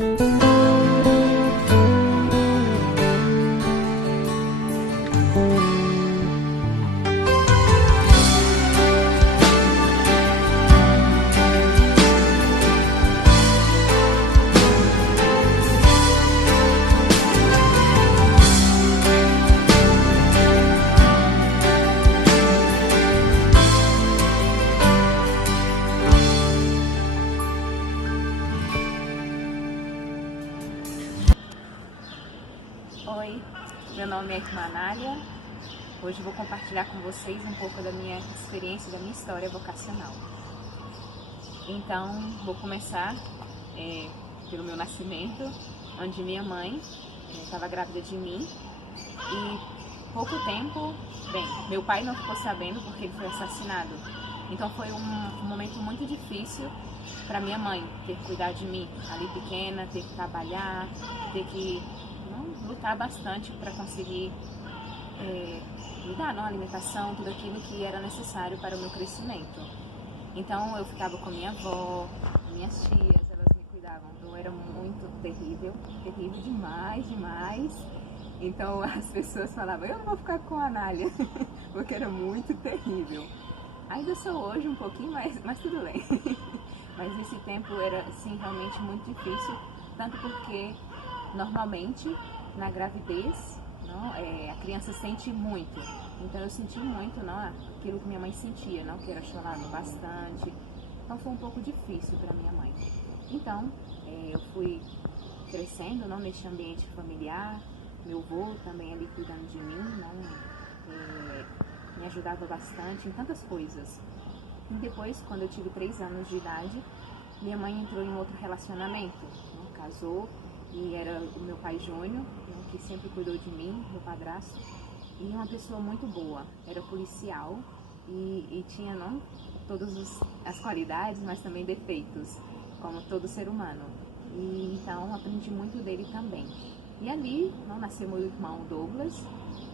Oi, meu nome é Irmã Anália. Hoje eu vou compartilhar com vocês um pouco da minha experiência, da minha história vocacional. Então, vou começar pelo meu nascimento, onde minha mãe estava grávida de mim e pouco tempo, meu pai não ficou sabendo porque ele foi assassinado. Então foi um momento muito difícil para minha mãe ter que cuidar de mim ali pequena, ter que trabalhar, ter que lutar bastante para conseguir me dar a alimentação, tudo aquilo que era necessário para o meu crescimento. Então eu ficava com minha avó, minhas tias, elas me cuidavam. Então era muito terrível, terrível demais. Então as pessoas falavam, eu não vou ficar com a Anália, porque era muito terrível. Ainda sou hoje um pouquinho, mas tudo bem. Mas esse tempo era assim, realmente muito difícil, tanto porque normalmente na gravidez a criança sente muito. Então eu senti muito aquilo que minha mãe sentia, que era chorando bastante. Então foi um pouco difícil para minha mãe. Então eu fui crescendo nesse ambiente familiar. Meu avô também ali cuidando de mim, me ajudava bastante em tantas coisas. E depois, quando eu tive 3 anos de idade, minha mãe entrou em outro relacionamento, casou, e era o meu pai Júnior, que sempre cuidou de mim, meu padrasto, e uma pessoa muito boa, era policial e tinha todas as qualidades, mas também defeitos, como todo ser humano. E então aprendi muito dele também. E ali nasceu meu irmão Douglas,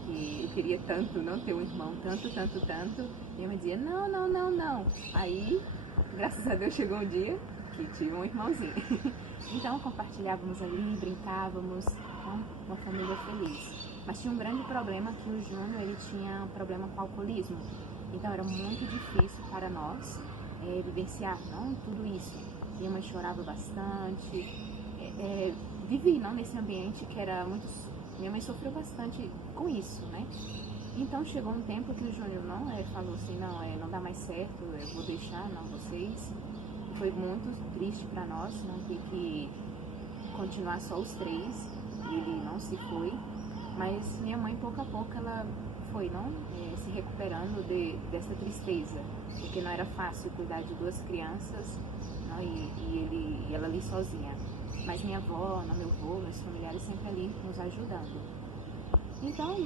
que eu queria tanto ter um irmão, tanto. E eu me dizia, não. Aí, graças a Deus, chegou um dia que tive um irmãozinho. Então compartilhávamos ali, brincávamos, uma família feliz. Mas tinha um grande problema, que o Júnior ele tinha um problema com o alcoolismo. Então era muito difícil para nós vivenciar tudo isso. Minha mãe chorava bastante, vivi nesse ambiente que era muito... Minha mãe sofreu bastante com isso, Então chegou um tempo que o Júnior falou assim, não dá mais certo, eu vou deixar vocês. E foi muito triste para nós, ter que continuar só os 3, e ele não se foi. Mas minha mãe, pouco a pouco, ela foi se recuperando dessa tristeza, porque não era fácil cuidar de 2 crianças e ela ali sozinha. Mas minha avó, meu avô, meus familiares sempre ali nos ajudando. Então,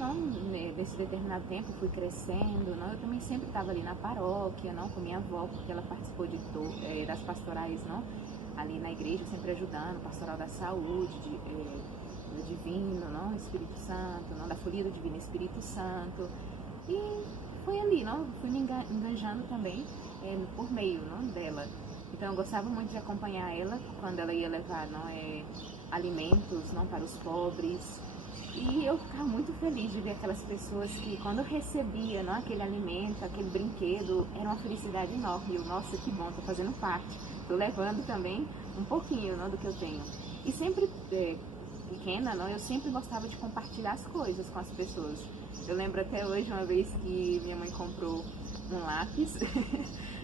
nesse determinado tempo, fui crescendo, eu também sempre estava ali na paróquia, com minha avó, porque ela participou das pastorais, ali na igreja, sempre ajudando, pastoral da saúde, do Divino, Espírito Santo, da Folia do Divino Espírito Santo. E foi ali, fui me enganjando também por meio dela. Então eu gostava muito de acompanhar ela quando ela ia levar alimentos para os pobres. E eu ficava muito feliz de ver aquelas pessoas que, quando eu recebia aquele alimento, aquele brinquedo, era uma felicidade enorme. Eu, nossa, que bom, estou fazendo parte, estou levando também um pouquinho do que eu tenho. E sempre pequena, eu sempre gostava de compartilhar as coisas com as pessoas. Eu lembro até hoje uma vez que minha mãe comprou um lápis,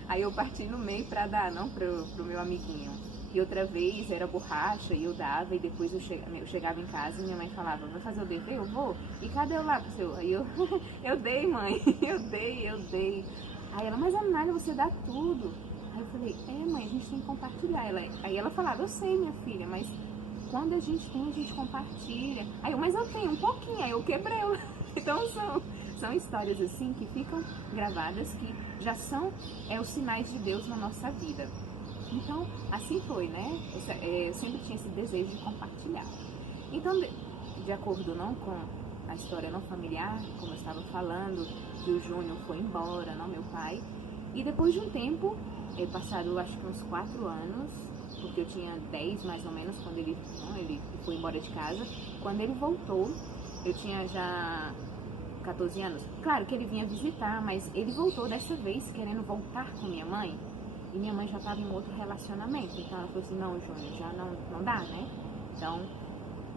aí eu parti no meio para dar pro meu amiguinho. E outra vez era borracha e eu dava, e depois eu chegava em casa e minha mãe falava, vai fazer o dever? Eu vou. E cadê o lápis seu? Aí eu dei, mãe, eu dei. Aí ela, mas Anália, você dá tudo. Aí eu falei, mãe, a gente tem que compartilhar. Aí ela falava, eu sei, minha filha, mas quando a gente tem, a gente compartilha. Aí eu, mas eu tenho um pouquinho, aí eu quebrei. Então são histórias assim que ficam gravadas, que já são os sinais de Deus na nossa vida. Então, assim foi, eu sempre tinha esse desejo de compartilhar. Então, de acordo com a história familiar, como eu estava falando, que o Júnior foi embora, meu pai. E depois de um tempo, passado acho que uns 4 anos, porque eu tinha 10 mais ou menos quando ele foi embora de casa. Quando ele voltou, eu tinha já 14 anos. Claro que ele vinha visitar, mas ele voltou dessa vez querendo voltar com minha mãe. E minha mãe já estava em outro relacionamento. Então ela falou assim, não, Júnior, já não dá, né? Então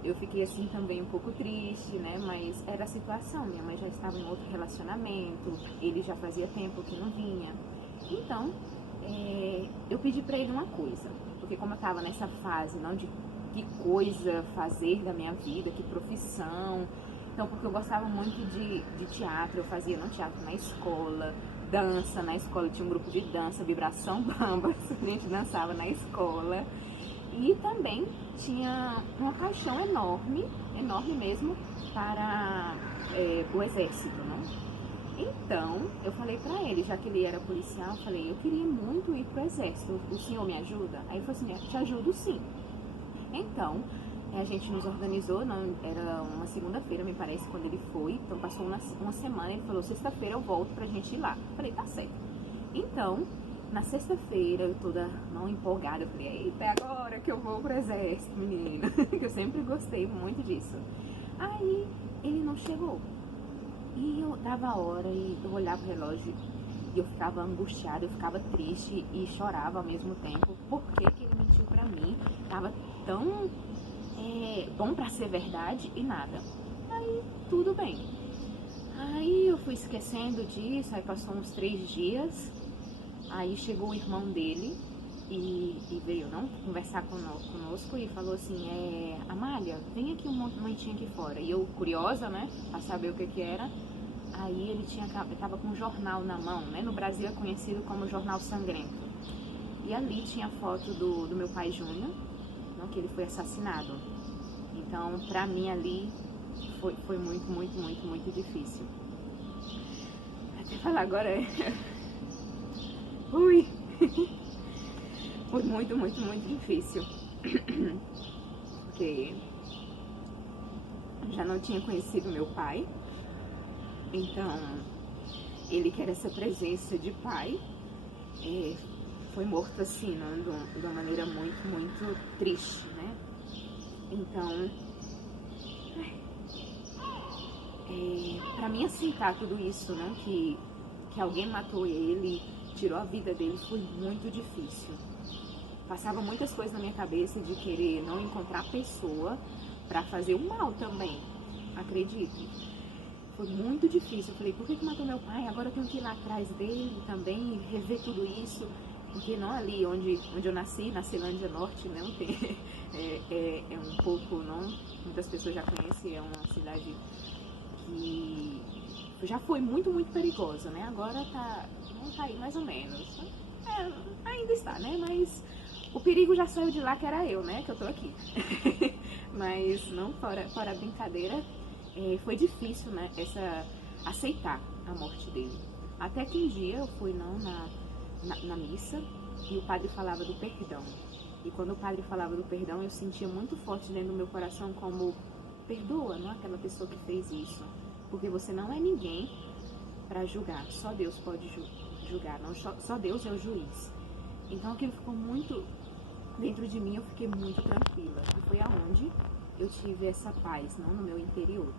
eu fiquei assim também um pouco triste, né? Mas era a situação. Minha mãe já estava em outro relacionamento. Ele já fazia tempo que não vinha. Então eu pedi pra ele uma coisa. Porque como eu estava nessa fase, não de que coisa fazer da minha vida, que profissão. Então, porque eu gostava muito de teatro, eu fazia no teatro na escola, dança na escola, tinha um grupo de dança, Vibração Bamba, a gente dançava na escola. E também tinha uma paixão enorme, enorme mesmo, para o exército, né? Então, eu falei pra ele, já que ele era policial, eu falei, eu queria muito ir pro exército, o senhor me ajuda? Aí ele falou assim, te ajudo sim. Então, a gente nos organizou, não, era uma segunda-feira, me parece, quando ele foi. Então, passou uma semana, ele falou, sexta-feira eu volto pra gente ir lá. Eu falei, tá certo. Então, na sexta-feira, eu toda não empolgada, eu falei, eita, é agora que eu vou pro exército, menina. Que eu sempre gostei muito disso. Aí, ele não chegou. E eu dava a hora e eu olhava o relógio e eu ficava angustiada, eu ficava triste e chorava ao mesmo tempo. Por que ele mentiu pra mim? Tava tão bom pra ser verdade e nada. Aí, tudo bem. Aí eu fui esquecendo disso, aí passou uns 3 dias. Aí chegou o irmão dele e veio não conversar conosco e falou assim, Amália, vem aqui um momentinho aqui fora. E eu, curiosa, né, pra saber o que era. Aí ele tava com um jornal na mão, né, no Brasil é conhecido como Jornal Sangrento. E ali tinha a foto do meu pai Júnior, que ele foi assassinado. Então, pra mim ali, foi muito, muito, muito, muito difícil. Até falar agora Ui! Foi muito, muito, muito difícil. Porque já não tinha conhecido meu pai. Então, ele que era essa presença de pai, foi morto assim, de uma maneira muito, muito triste, né? Então, pra mim aceitar tudo isso, né? Que alguém matou ele, tirou a vida dele, foi muito difícil. Passava muitas coisas na minha cabeça de querer não encontrar pessoa pra fazer o mal também, acredite. Foi muito difícil. Eu falei, por que matou meu pai? Agora eu tenho que ir lá atrás dele também, rever tudo isso. Porque não ali onde eu nasci, na Ceilândia Norte, né? É um pouco, não? Muitas pessoas já conhecem, é uma cidade que já foi muito, muito perigosa, né? Agora não tá aí mais ou menos. Ainda está, né? Mas o perigo já saiu de lá, que era eu, né? Que eu tô aqui. Mas não, fora a brincadeira, foi difícil, né? Aceitar a morte dele. Até que um dia eu fui na missa e o padre falava do perdão. E quando o padre falava do perdão, eu sentia muito forte dentro do meu coração como, perdoa, não, aquela pessoa que fez isso. Porque você não é ninguém para julgar. Só Deus pode julgar. Não, só Deus é o juiz. Então aquilo ficou muito dentro de mim, eu fiquei muito tranquila. E foi aonde eu tive essa paz, não no meu interior.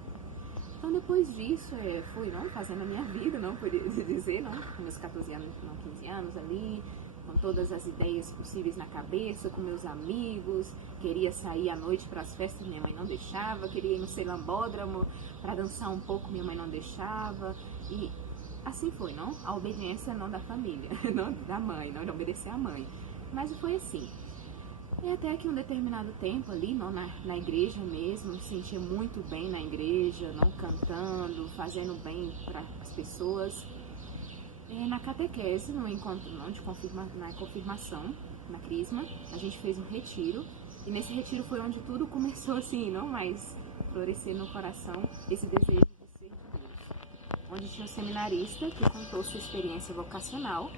Então depois disso, fui fazendo a minha vida, não poderia dizer, não, com meus 14 anos, não, 15 anos ali, com todas as ideias possíveis na cabeça, com meus amigos, queria sair à noite para as festas, minha mãe não deixava, queria ir no Ceilambódromo para dançar um pouco, minha mãe não deixava, e assim foi, não? A obediência não da família, não da mãe, não de obedecer à mãe, mas foi assim. E até que um determinado tempo ali, não, na igreja mesmo, me sentia muito bem na igreja, não, cantando, fazendo bem para as pessoas. E na catequese, no encontro não, na confirmação, na crisma, a gente fez um retiro. E nesse retiro foi onde tudo começou assim, não mais florescer no coração esse desejo de ser de Deus. Onde tinha um seminarista que contou sua experiência vocacional.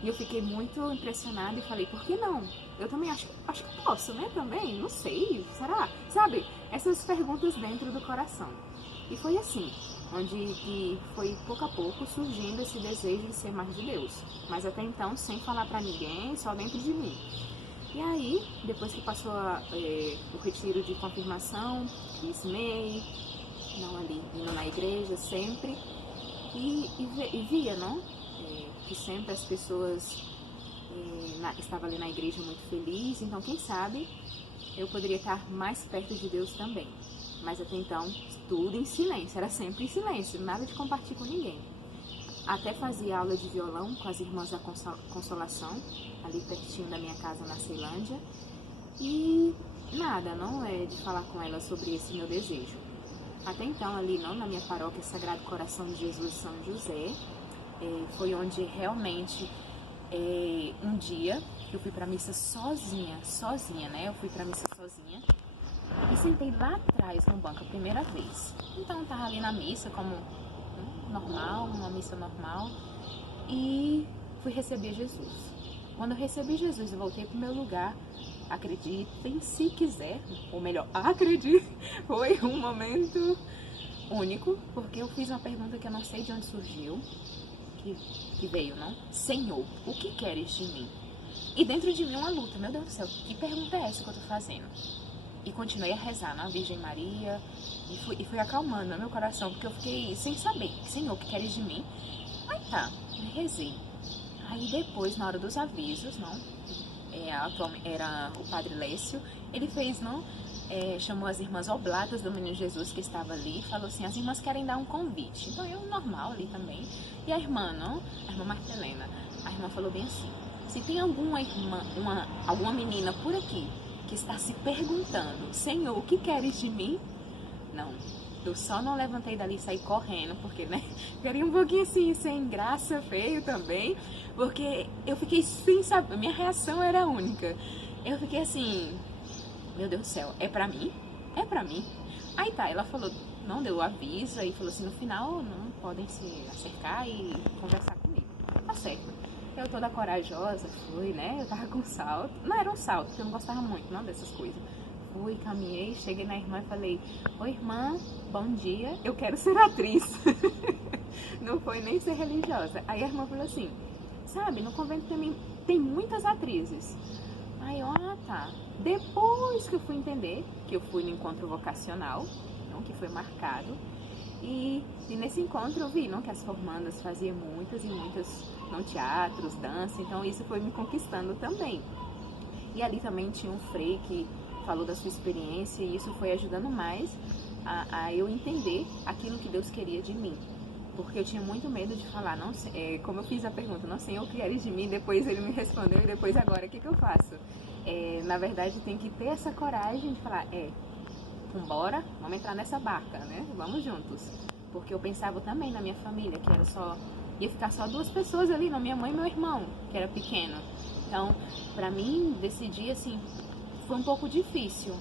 E eu fiquei muito impressionada e falei, por que não? Eu também acho que eu posso, né? Também, não sei, será? Sabe? Essas perguntas dentro do coração. E foi assim, onde que foi pouco a pouco surgindo esse desejo de ser mais de Deus. Mas até então, sem falar pra ninguém, só dentro de mim. E aí, depois que passou o retiro de confirmação, crismei, não ali, indo na igreja sempre, e via, não? Que sempre as pessoas estavam ali na igreja muito felizes, então quem sabe eu poderia estar mais perto de Deus também. Mas até então, tudo em silêncio, era sempre em silêncio, nada de compartilhar com ninguém. Até fazia aula de violão com as Irmãs da Consolação, ali pertinho da minha casa na Ceilândia. E nada, não é de falar com elas sobre esse meu desejo. Até então, ali não, na minha paróquia Sagrado Coração de Jesus São José, foi onde realmente um dia eu fui pra missa sozinha, né? Eu fui pra missa sozinha e sentei lá atrás no banco a primeira vez. Então, tava ali na missa como normal, uma missa normal, e fui receber Jesus. Quando eu recebi Jesus e voltei pro meu lugar, acreditem se quiser, ou melhor, acredite, foi um momento único, porque eu fiz uma pergunta que eu não sei de onde surgiu, que veio, não? Senhor, o que queres de mim? E dentro de mim uma luta, meu Deus do céu, que pergunta é essa que eu tô fazendo? E continuei a rezar na Virgem Maria e fui acalmando meu coração, porque eu fiquei sem saber, Senhor, o que queres de mim? Aí tá, rezei. Aí depois, na hora dos avisos, não, era o Padre Lécio, ele fez, não, chamou as Irmãs Oblatas do Menino Jesus que estava ali, falou assim, as irmãs querem dar um convite. Então eu, normal ali também. E a irmã, não, a irmã Martelena, a irmã falou bem assim, se tem alguma irmã, alguma menina por aqui que está se perguntando, Senhor, o que queres de mim? Não, eu só não levantei dali e saí correndo, porque, né, queria um pouquinho assim, sem graça, feio também, porque eu fiquei sem saber, minha reação era única. Eu fiquei assim, meu Deus do céu, é pra mim? É pra mim? Aí tá, ela falou, não deu aviso, aí falou assim, no final não podem se acercar e conversar comigo. Tá certo. Eu toda corajosa fui, né? Eu tava com salto. Não era um salto, porque eu não gostava muito, não, dessas coisas. Fui, caminhei, cheguei na irmã e falei, oi irmã, bom dia, eu quero ser atriz. Não foi nem ser religiosa. Aí a irmã falou assim, sabe, no convento também tem muitas atrizes. Aí eu, tá. Depois que eu fui entender, que eu fui no encontro vocacional, não, que foi marcado, e nesse encontro eu vi, não, que as formandas faziam muitas e muitas, não, teatros, dança, então isso foi me conquistando também. E ali também tinha um frei que falou da sua experiência e isso foi ajudando mais a eu entender aquilo que Deus queria de mim. Porque eu tinha muito medo de falar, não, como eu fiz a pergunta, não, Senhor, o que queres de mim? Depois ele me respondeu e depois agora, o que eu faço? Na verdade, tem que ter essa coragem de falar, vambora, vamos entrar nessa barca, né? Vamos juntos. Porque eu pensava também na minha família, que ia ficar só 2 pessoas ali, não, minha mãe e meu irmão, que era pequeno. Então, pra mim, decidir, assim, foi um pouco difícil,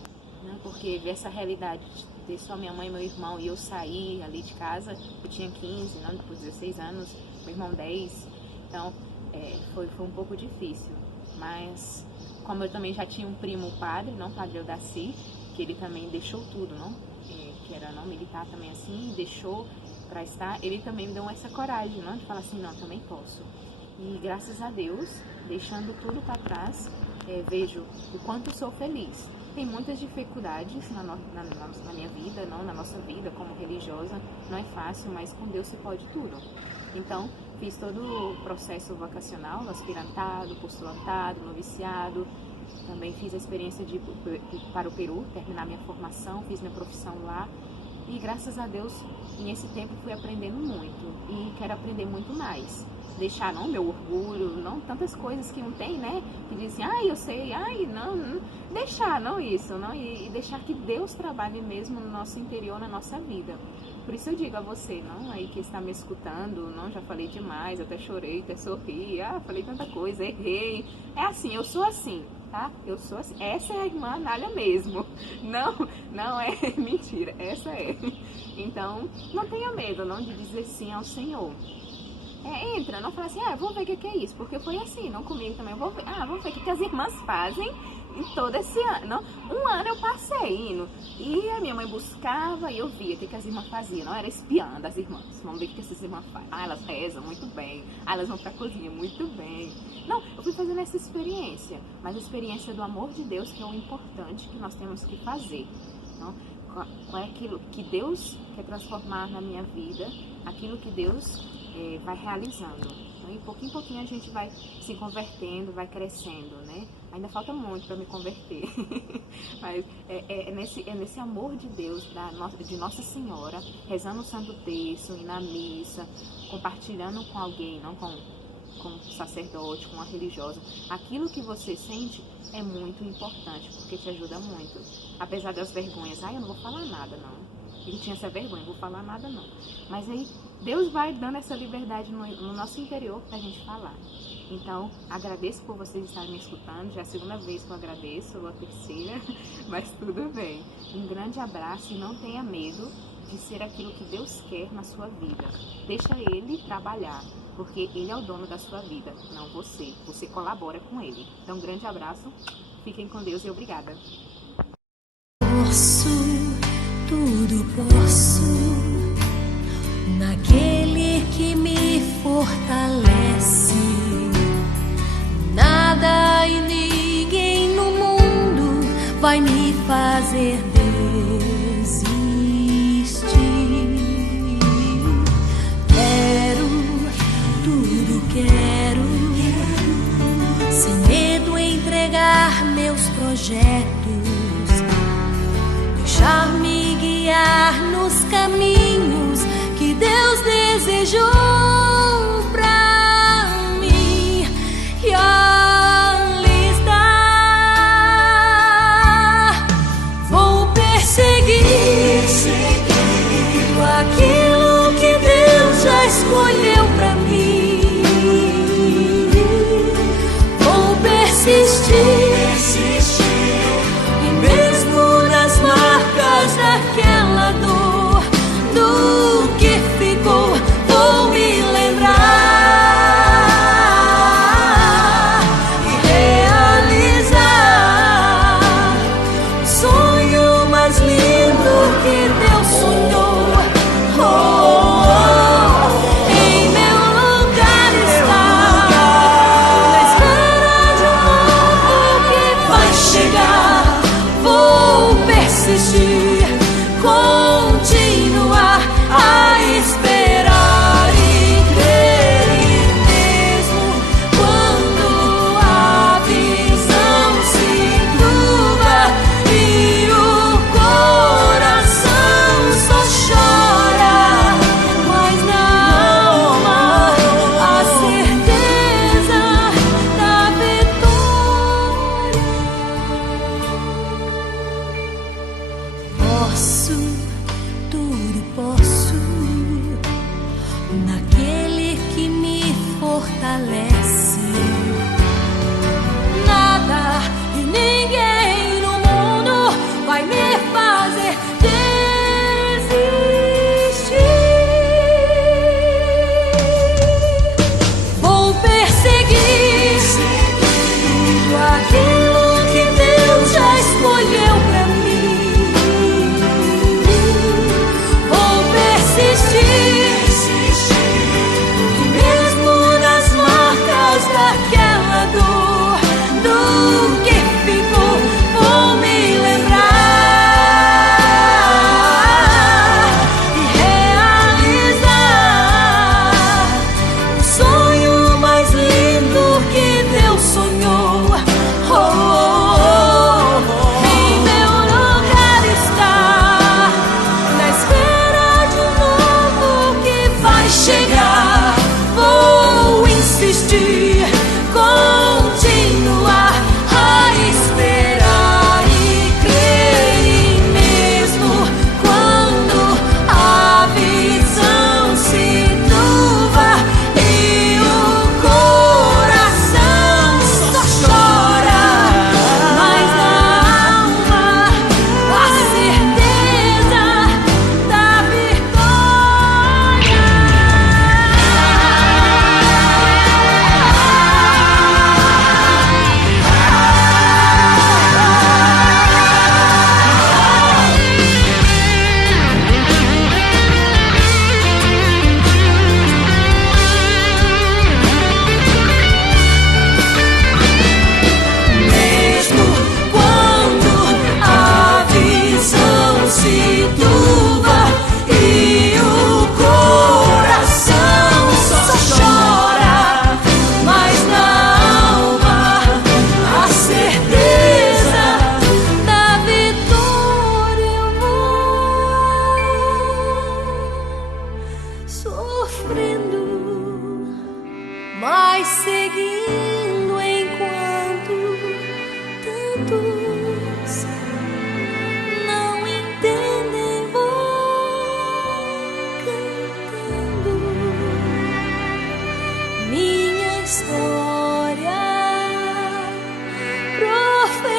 né? Porque ver essa realidade de ter só minha mãe e meu irmão e eu sair ali de casa, eu tinha 15, não, depois 16 anos, meu irmão 10, então foi um pouco difícil. Mas, como eu também já tinha um primo padre, não, Padre Eudaci, que ele também deixou tudo, não? Que era não militar também assim, deixou para estar, ele também me deu essa coragem, não? De falar assim, não, também posso. E graças a Deus, deixando tudo para trás, vejo o quanto sou feliz. Tem muitas dificuldades na minha vida, não, na nossa vida como religiosa, não é fácil, mas com Deus se pode tudo. Então, fiz todo o processo vocacional, aspirantado, postulantado, noviciado. Também fiz a experiência de ir para o Peru, terminar minha formação, fiz minha profissão lá. E graças a Deus, nesse tempo fui aprendendo muito e quero aprender muito mais. Deixar, não, meu orgulho, não, tantas coisas que não tem, né? Que dizem, eu sei, não. Deixar, não isso, não? E deixar que Deus trabalhe mesmo no nosso interior, na nossa vida. Por isso eu digo a você, não, aí que está me escutando, não, já falei demais, até chorei, até sorri, falei tanta coisa, errei. É assim, eu sou assim, tá? Eu sou assim. Essa é a irmã Anália mesmo. Não é mentira, essa é. Então, não tenha medo, não, de dizer sim ao Senhor. Entra, não fala assim, vou ver o que é isso, porque foi assim, não comigo também, vamos ver o que as irmãs fazem em todo esse ano, não? Um ano eu passei indo, e a minha mãe buscava e eu via o que as irmãs faziam, não era espiando as irmãs, vamos ver o que essas irmãs fazem, elas rezam muito bem, elas vão pra cozinha muito bem, não, eu fui fazendo essa experiência, mas a experiência do amor de Deus, que é o importante que nós temos que fazer. Então, qual é aquilo que Deus quer transformar na minha vida, aquilo que Deus vai realizando. Então, em pouquinho a gente vai se convertendo, vai crescendo, né? Ainda falta muito para me converter, mas é nesse amor de Deus, de Nossa Senhora, rezando o Santo Terço, indo na missa, compartilhando com alguém, não com um sacerdote, com uma religiosa. Aquilo que você sente é muito importante, porque te ajuda muito. Apesar das vergonhas, eu não vou falar nada, não. Ele tinha essa vergonha, não vou falar nada, não. Mas aí Deus vai dando essa liberdade no nosso interior pra gente falar. Então, agradeço por vocês estarem me escutando. Já é a segunda vez que eu agradeço, ou a terceira, mas tudo bem. Um grande abraço e não tenha medo de ser aquilo que Deus quer na sua vida. Deixa Ele trabalhar, porque Ele é o dono da sua vida, não você. Você colabora com Ele. Então, um grande abraço, fiquem com Deus e obrigada. Tudo posso naquele que me fortalece. Nada e ninguém no mundo vai me fazer desistir. Quero, sem medo entregar meus projetos, deixar-me guiar nos caminhos que Deus desejou pra mim. E ali está, vou perseguir aquilo que Deus já escolheu pra mim. Vou persistir, e mesmo nas marcas daquela dor, do que ficou, vou me lembrar e realizar o sonho mais lindo que Deus sonhou. Em meu lugar está, na espera de um novo que vai chegar. Vou persistir, continuar a esperar e crer, e mesmo quando a visão se turva e o coração só chora, mas na alma a certeza da vitória. Posso, tudo posso naquele que me fortalece. Nada e ninguém no mundo vai me fazer desistir. Vou perseguir aquilo que Deus já escolheu pra mim. Vou persistir, e mesmo nas marcas daquela dor, do que ficou, vou me lembrar e realizar o sonho mais lindo que Deus sonhou. Em meu lugar está, na espera de um novo que vai chegar. Vou insistir, continuar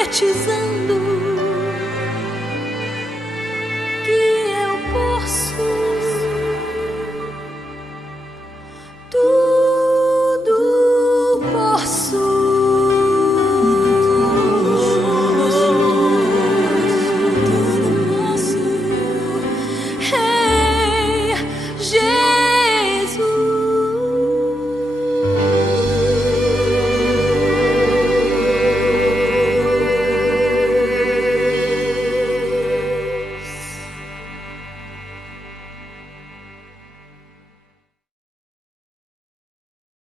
batizando